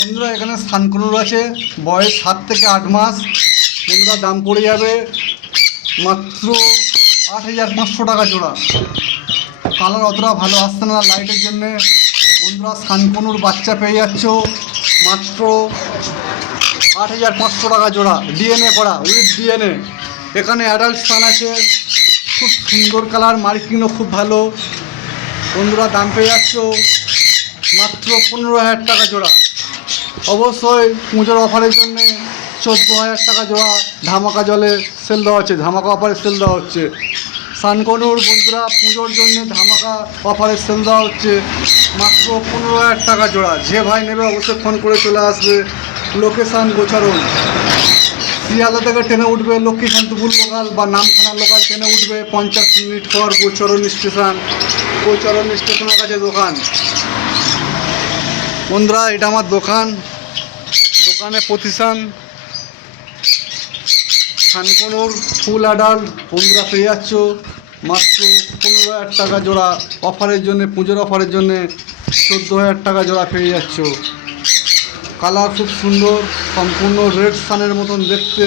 বন্ধুরা এখানে সানকুনুর আছে, বয়স 7 থেকে 8 মাস। বন্ধুরা দাম পড়ে যাবে মাত্র 8,500 টাকা জোড়া। কালার অতটা ভালো আসছে না লাইটের জন্যে। বন্ধুরা সানকুনুর বাচ্চা পেয়ে যাচ্ছ মাত্র 8,500 টাকা জোড়া, ডিএনএ করা, উইথ ডিএনএ। এখানে অ্যাডাল্ট সান আছে, খুব সুন্দর কালার, মার্কিংও খুব ভালো। বন্ধুরা দাম পেয়ে যাচ্ছ মাত্র 15,000 টাকা জোড়া। অবশ্যই পুজোর অফারের জন্যে 14,000 টাকা জোড়া ধামাকা জলে সেল দেওয়া হচ্ছে, ধামাকা অফারে সেল দেওয়া হচ্ছে। সানকনুর বন্ধুরা পুজোর জন্য ধামাকা অফারে সেল দেওয়া হচ্ছে মাত্র 15,000 টাকা জোড়া। যে ভাই নেবে অবশ্যই ফোন করে চলে আসবে। লোকেশান গোচারণ, শিয়ালদা থেকে ট্রেনে উঠবে লক্ষ্মীকান্তপুর লোকাল বা নামখানা লোকাল ট্রেনে উঠবে, 50 মিনিট পর গোচারণ স্টেশন। গোচারণ স্টেশনের কাছে দোকান। বন্ধুরা এটা আমার দোকান, দোকানে প্রতিষ্ঠান সানকনুর ফুল অ্যাডাল্ট। বন্ধুরা পেয়ে যাচ্ছ মাত্র 15,000 টাকা জোড়া অফারের জন্যে, পুজোর অফারের জন্যে 14,000 টাকা জোড়া পেয়ে যাচ্ছ। কালার খুব সুন্দর, সম্পূর্ণ রেড সানের মতন দেখতে,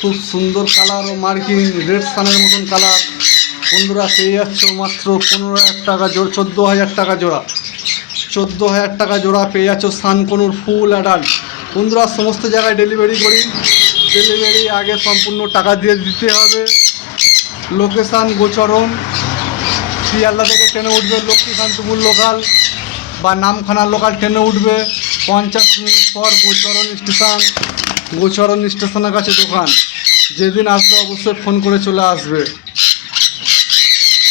খুব সুন্দর কালার ও মার্কিং, রেড সানের মতন কালার। বন্ধুরা পেয়ে যাচ্ছ মাত্র 15,000 টাকা জোড়া, 14,000 টাকা জোড়া, 14,000 টাকা জোড়া পেয়ে যাচ্ছ সানকনুর ফুল অ্যাডাল্ট। বন্ধুরা সমস্ত জায়গায় ডেলিভারি করি, ডেলিভারি আগে সম্পূর্ণ টাকা দিয়ে দিতে হবে। লোকেশান গোচরণ, শিয়ালদা থেকে ট্রেনে উঠবে লক্ষ্মীকান্তপুর লোকাল বা নামখানা লোকাল ট্রেনে উঠবে, 50 মিনিট পর গোচরণ স্টেশন। গোচরণ স্টেশনের কাছে দোকান। যেদিন আসবে অবশ্যই ফোন করে চলে আসবে।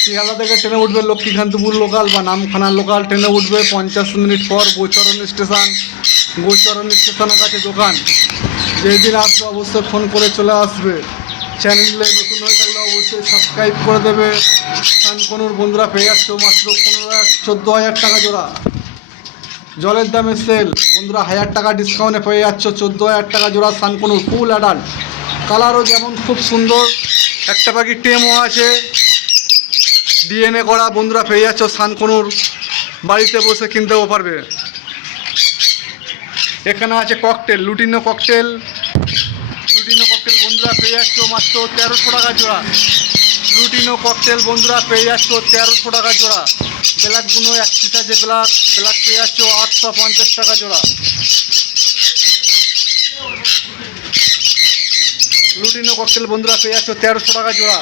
শিয়ালদা থেকে ট্রেনে উঠবে লক্ষ্মীকান্তপুর লোকাল বা নামখানা লোকাল ট্রেনে উঠবে, 50 মিনিট পর গোচরণ স্টেশন। গোচরণ স্টেশনের কাছে দোকান। যেদিন আসবে অবশ্যই ফোন করে চলে আসবে। চ্যানেলে নতুন হয়ে থাকলে অবশ্যই সাবস্ক্রাইব করে দেবে। সানকনুর বন্ধুরা পেয়ে যাচ্ছ মাত্র 14,000 টাকা জোড়া। জলের দামে সেল। বন্ধুরা 1,000 টাকা ডিসকাউন্টে পেয়ে যাচ্ছ 14,000 টাকা জোড়া সানকনুর ফুল অ্যাডাল্ট। কালারও যেমন খুব সুন্দর, একটা পাখি টেমও আছে, ডিএনএ করা। বন্ধুরা পেয়ে যাচ্ছ সানকনুর, বাড়িতে বসে কিনতেও পারবে। এখানে আছে cocktail, lutino cocktail, lutino cocktail বন্ধুরা পেয়ে যাচ্ছ মাত্র 1300 টাকা জোড়া। লুটিনো ককটেল বন্ধুরা পেয়ে যাচ্ছ 1300 টাকা জোড়া। ব্ল্যাকগুলো এক পিস আছে, ব্ল্যাক ব্ল্যাক পেয়ে যাচ্ছ 850 টাকা জোড়া। লুটিনো ককটেল বন্ধুরা পেয়ে যাচ্ছ 1300 টাকা জোড়া।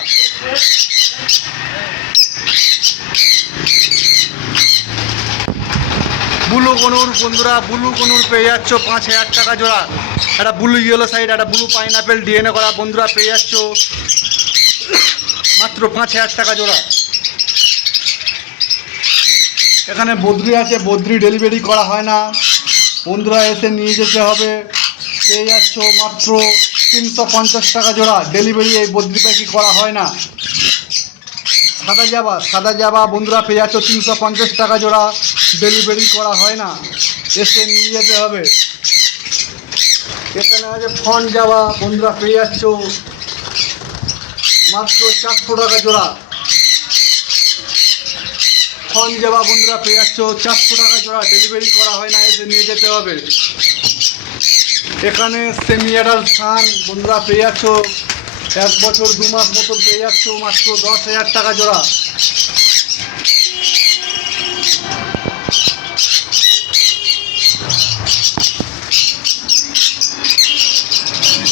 ব্লু কনুর বন্ধুরা, ব্লু কনুর পেয়ে যাচ্ছ 5,000 টাকা জোড়া। একটা ব্লু ইয়েলো সাইড, একটা ব্লু পাইনাপেল ডিএনএ করা। বন্ধুরা পেয়ে যাচ্ছ মাত্র 5,000 টাকা জোড়া। এখানে বদ্রি আছে, বদ্রি ডেলিভারি করা হয় না, বন্ধুরা এসে নিয়ে যেতে হবে। পেয়ে যাচ্ছ মাত্র 350 টাকা জোড়া। ডেলিভারি এই বদ্রি পাখি করা হয় না। সাদা জাবা, সাদা জাবা বন্ধুরা পেয়ে যাচ্ছ 350 টাকা জোড়া। ডেলিভারি করা হয় না, এসে নিয়ে যেতে হবে। এখানে আছে ফন্ট জাবা, বন্ধুরা পেয়ে যাচ্ছ মাত্র 400 টাকা জোড়া। ফন্ট জাবা বন্ধুরা পেয়ে যাচ্ছ 400 টাকা জোড়া। ডেলিভারি করা হয় না, এসে নিয়ে যেতে হবে। এখানে সেমি অ্যাডাল্ট সান বন্ধুরা পেয়ে যাচ্ছ 1 বছর 2 মাস মতন পেয়ে যাচ্ছ মাত্র 10,000 টাকা জোড়া।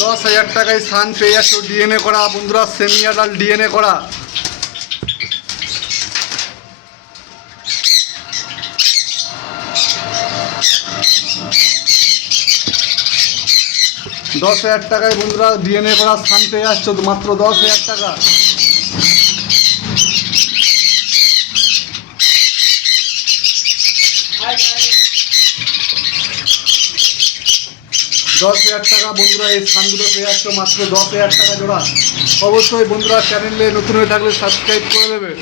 $10,000 টাকায় সান পেয়ে যাচ্ছ ডিএনএ করা। বন্ধুরা সেমি অ্যাডাল্ট ডিএনএ করা। $10,000 টাকায় বন্ধুরা ডিএনএ করা সান পেয়ে যাচ্ছ মাত্র 10,000 টাকা। $10,000 টাকা বন্ধুরা এই সানগুলো পেয়ে যাচ্ছ মাত্র 10,000 টাকা জোড়া। অবশ্যই বন্ধুরা চ্যানেলে নতুন হয়ে থাকলে সাবস্ক্রাইব করে দেবে।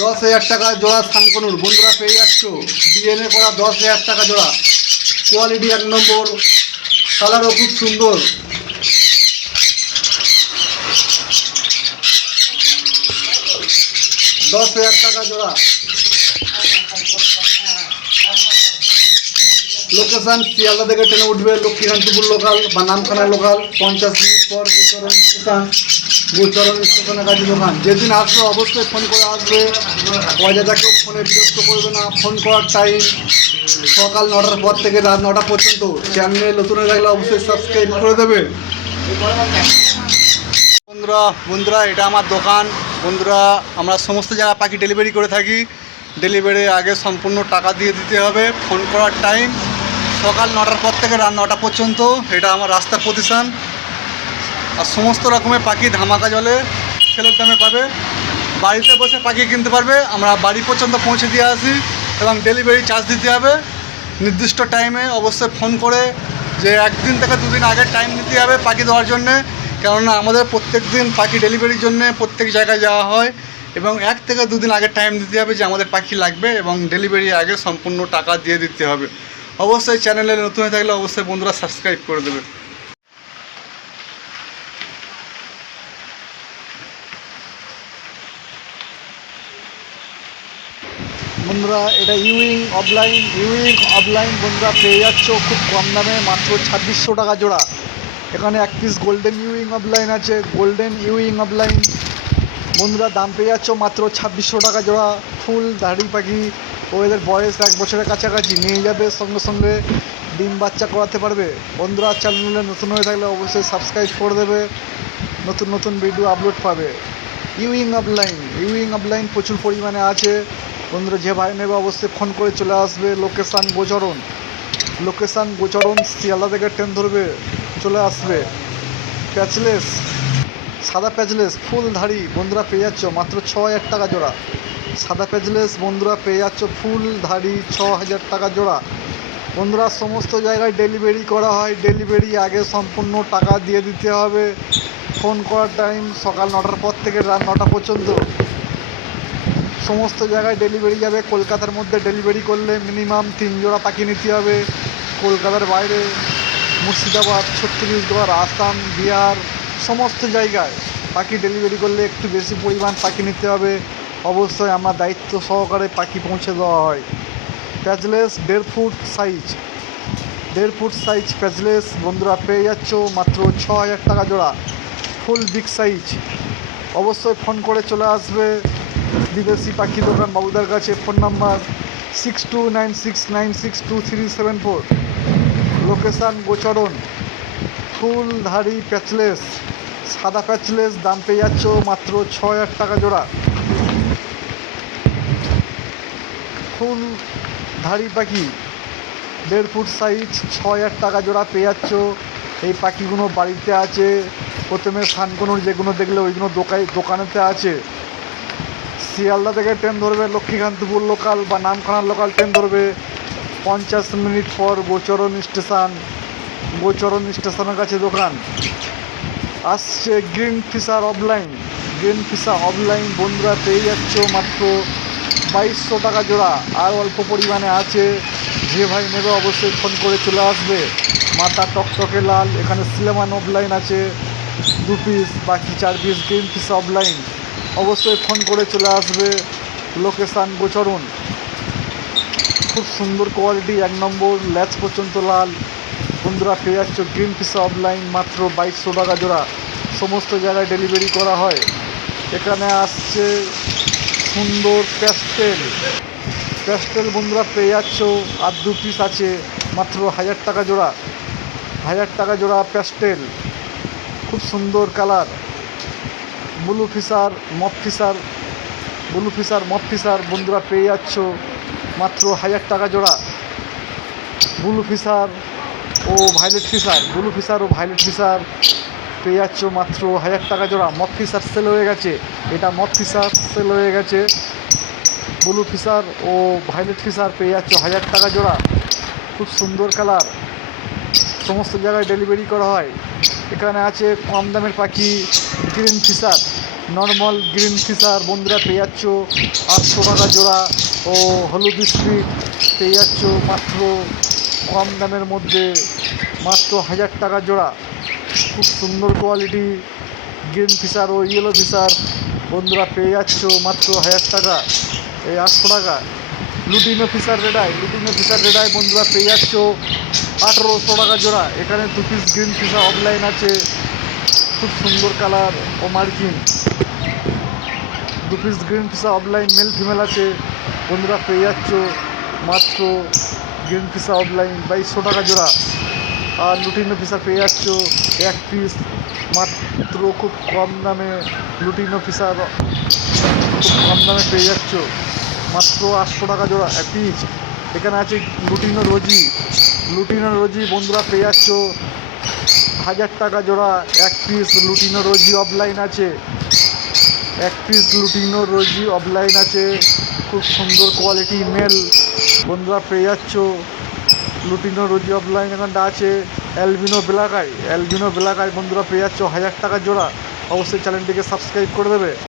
10,000 টাকা জোড়া সানকনুর বন্ধুরা পেয়ে যাচ্ছ। ডিএনএ করা 10,000 টাকা জোড়া। কোয়ালিটি 1 নম্বর, কালারও খুব সুন্দর। 10,000 টাকা জোড়া। লোকেশন শিয়ালদা থেকে ট্রেনে উঠবে, লক্ষ্মীকান্তপুর লোকাল বা নামখানা লোকাল, 50 মিনিট পর গোচরণ স্টেশন, গোচরণ স্টেশনের কাছে দোকান। যেদিন আসবে অবশ্যই ফোন করে আসবে, অযথাকেও ফোনে বিরক্ত করবে না। ফোন করার টাইম সকাল 9টার পর থেকে রাত 9টা পর্যন্ত। চ্যানেলে নতুন হয়ে থাকলে অবশ্যই সাবস্ক্রাইব করে দেবে। বন্ধুরা এটা আমার দোকান। বন্ধুরা আমরা সমস্ত জায়গায় পাখি ডেলিভারি করে থাকি। ডেলিভারি আগে সম্পূর্ণ টাকা দিয়ে দিতে হবে। ফোন করার টাইম সকাল 9টার পর থেকে রাত 9টা পর্যন্ত। এটা আমার রাস্তার প্রতিষ্ঠান। আর সমস্ত রকমের পাখি ধামাকা জলে সেলের দামে পাবে। বাড়িতে বসে পাখি কিনতে পারবে, আমরা বাড়ি পর্যন্ত পৌঁছে দিয়ে আসি এবং ডেলিভারি চার্জ দিতে হবে। নির্দিষ্ট টাইমে অবশ্যই ফোন করে, যে 1 দিন থেকে 2 দিন আগের টাইম নিতে হবে পাখি দেওয়ার জন্যে। কেননা আমাদের প্রত্যেক দিন পাখি ডেলিভারির জন্যে প্রত্যেক জায়গায় যাওয়া হয় এবং 1 থেকে 2 দিন আগের টাইম দিতে হবে যে আমাদের পাখি লাগবে এবং ডেলিভারি আগে সম্পূর্ণ টাকা দিয়ে দিতে হবে। অবশ্যই চ্যানেলে নতুন হয়ে থাকলে অবশ্যই বন্ধুরা সাবস্ক্রাইব করে দেবে। বন্ধুরা এটা ইউইং অফলাইন বন্ধুরা পেয়ে যাচ্ছ খুব কম দামে, মাত্র 2600 টাকা জোড়া। এখানে 1 পিস গোল্ডেন ইউইং অফলাইন আছে, গোল্ডেন ইউইং অফলাইন বন্ধুরা দাম পেয়ে যাচ্ছ মাত্র 2600 টাকা জোড়া। ফুল দাড়ি পাখি ও এদের বয়স 1 বছরের কাছাকাছি, নিয়ে যাবে সঙ্গে সঙ্গে ডিম বাচ্চা করাতে পারবে। বন্ধুরা চ্যানেলে নতুন হয়ে থাকলে অবশ্যই সাবস্ক্রাইব করে দেবে, নতুন নতুন ভিডিও আপলোড পাবে। ইউইং অফলাইন প্রচুর পরিমাণে আছে বন্ধুরা। যে ভাই নেবে অবশ্যই ফোন করে চলে আসবে। লোকেশান গোচরণ শিয়ালদা থেকে ট্রেন ধরবে চলে আসবে। প্যাচলেস সাদা প্যাচলেস ফুল ধাড়ি বন্ধুরা পেয়ে যাচ্ছ মাত্র 6000 টাকা জোড়া। সাদা প্যাচলেস বন্ধুরা পেয়ে যাচ্ছ ফুল ধাড়ি 6000 টাকা জোড়া। বন্ধুরা সমস্ত জায়গায় ডেলিভারি করা হয়, ডেলিভারি আগে সম্পূর্ণ টাকা দিয়ে দিতে হবে। ফোন করার টাইম সকাল 9টার পর থেকে রাত 9টা পর্যন্ত। সমস্ত জায়গায় ডেলিভারি যাবে। কলকাতার মধ্যে ডেলিভারি করলে মিনিমাম 3 জোড়া পাখি নিতে হবে। কলকাতার বাইরে মুর্শিদাবাদ, ছত্তিশগড়, আসাম, বিহার সমস্ত জায়গায় পাখি ডেলিভারি করলে একটু বেশি পরিমাণ পাখি নিতে হবে। অবশ্যই আমার দায়িত্ব সহকারে পাখি পৌঁছে দেওয়া হয়। প্যাচলেস 1.5 ফুট সাইজ প্যাচলেস বন্ধুরা পেয়ে যাচ্ছ মাত্র 6000 টাকা জোড়া। ফুল বিগ সাইজ অবশ্যই ফোন করে চলে আসবে বিদেশি পাখি দোকান বাবুদার কাছে। Phone number 6296962374। লোকেশান গোচরণ। ফুল ধাড়ি প্যাচলেস সাদা প্যাচলেস দাম পেয়ে যাচ্ছ মাত্র 6000 টাকা জোড়া। ফুল ধাড়ি পাখি 1.5 ফুট সাইজ 6000 টাকা জোড়া পেয়ে যাচ্ছ। এই পাখিগুলো বাড়িতে আছে, প্রথমে সানকনুর যেগুলো দেখলে ওইগুলো দোকানেতে আছে। শিয়ালদা থেকে ট্রেন ধরবে, লক্ষ্মীকান্তপুর লোকাল বা নামখানা লোকাল ট্রেন ধরবে, 50 মিনিট পর গোচরণ স্টেশনের কাছে দোকান। আসছে গ্রিন ফিশার অফলাইন বন্ধুরা পেয়ে যাচ্ছ মাত্র 2200 টাকা জোড়া। আর অল্প পরিমাণে আছে, যে ভাই নেবে অবশ্যই ফোন করে চলে আসবে। মাথা টকটকে লাল, এখানে সিলেমান অফলাইন আছে 2 পিস, বাকি 4 পিস গ্রিন ফিশার অফলাইন। অবশ্যই ফোন করে চলে আসবে। লোকেশান গোচরণ। খুব সুন্দর কোয়ালিটি, 1 নম্বর ল্যাচ পর্যন্ত লাল বন্ধুরা পেয়ে যাচ্ছ গ্রিন ফিশার অফলাইন মাত্র 2200 টাকা জোড়া। সমস্ত জায়গায় ডেলিভারি করা হয়। এখানে আসছে সুন্দর প্যাস্টেল বন্ধুরা পেয়ে যাচ্ছ আর 2 পিস আছে মাত্র 1000 টাকা জোড়া প্যাস্টেল। খুব সুন্দর colour. Blue fisher mauve fisher বন্ধুরা পেয়ে যাচ্ছ মাত্র 1000 টাকা জোড়া। ব্লু ফিশার ও ভায়োলেট ফিশার পেয়ে যাচ্ছ মাত্র 1000 টাকা জোড়া। মপ ফিশার সেল হয়ে গেছে, এটা মপ ফিশার সেল হয়ে গেছে। ব্লু ফিশার ও ভায়োলেট ফিশার পেয়ে যাচ্ছ 1000 টাকা জোড়া। খুব সুন্দর কালার। সমস্ত জায়গায় ডেলিভারি করা হয়। এখানে আছে কম দামের পাখি green fisher, normal green fisher বন্ধুরা পেয়ে যাচ্ছ 800 টাকা জোড়া। ও হলুদ স্পিড পেয়ে যাচ্ছ মাত্র কম দামের মধ্যে মাত্র 1000 টাকা জোড়া। খুব সুন্দর কোয়ালিটি গ্রিন ফিশার ও ইয়েলো ফিশার বন্ধুরা পেয়ে যাচ্ছ মাত্র 1000 টাকা, এই 800 টাকা। লুটিনো ফিশার রেডাই বন্ধুরা পেয়ে যাচ্ছ 1800 টাকা জোড়া। এখানে 2 পিস গ্রিন ফিশার অফলাইন আছে, খুব সুন্দর কালার ও মার্কিন। 2 piece green fisher offline male female আছে বন্ধুরা পেয়ে যাচ্ছ মাত্র গ্রিন ফিশার অফলাইন 2200 টাকা জোড়া। আর লুটিনো ফিশার পেয়ে যাচ্ছ 1 পিস মাত্র খুব কম দামে। লুটিনো ফিশার খুব কম দামে পেয়ে যাচ্ছ মাত্র 800 টাকা জোড়া এক পিস। এখানে আছে লুটিনো রোজি বন্ধুরা পেয়ে যাচ্ছ 1000 টাকা জোড়া এক পিস। লুটিনো রোজি অফলাইন আছে, 1 পিস লুটিনো রোজি অফলাইন আছে, খুব সুন্দর কোয়ালিটি মেল বন্ধুরা পেয়ে যাচ্ছ। লুটিনো রোজি অফলাইন এখানটা আছে। অ্যালবিনো ব্ল্যাক আই বন্ধুরা পেয়ে যাচ্ছ 1000 টাকা জোড়া। অবশ্যই চ্যানেলটিকে সাবস্ক্রাইব করে দেবে।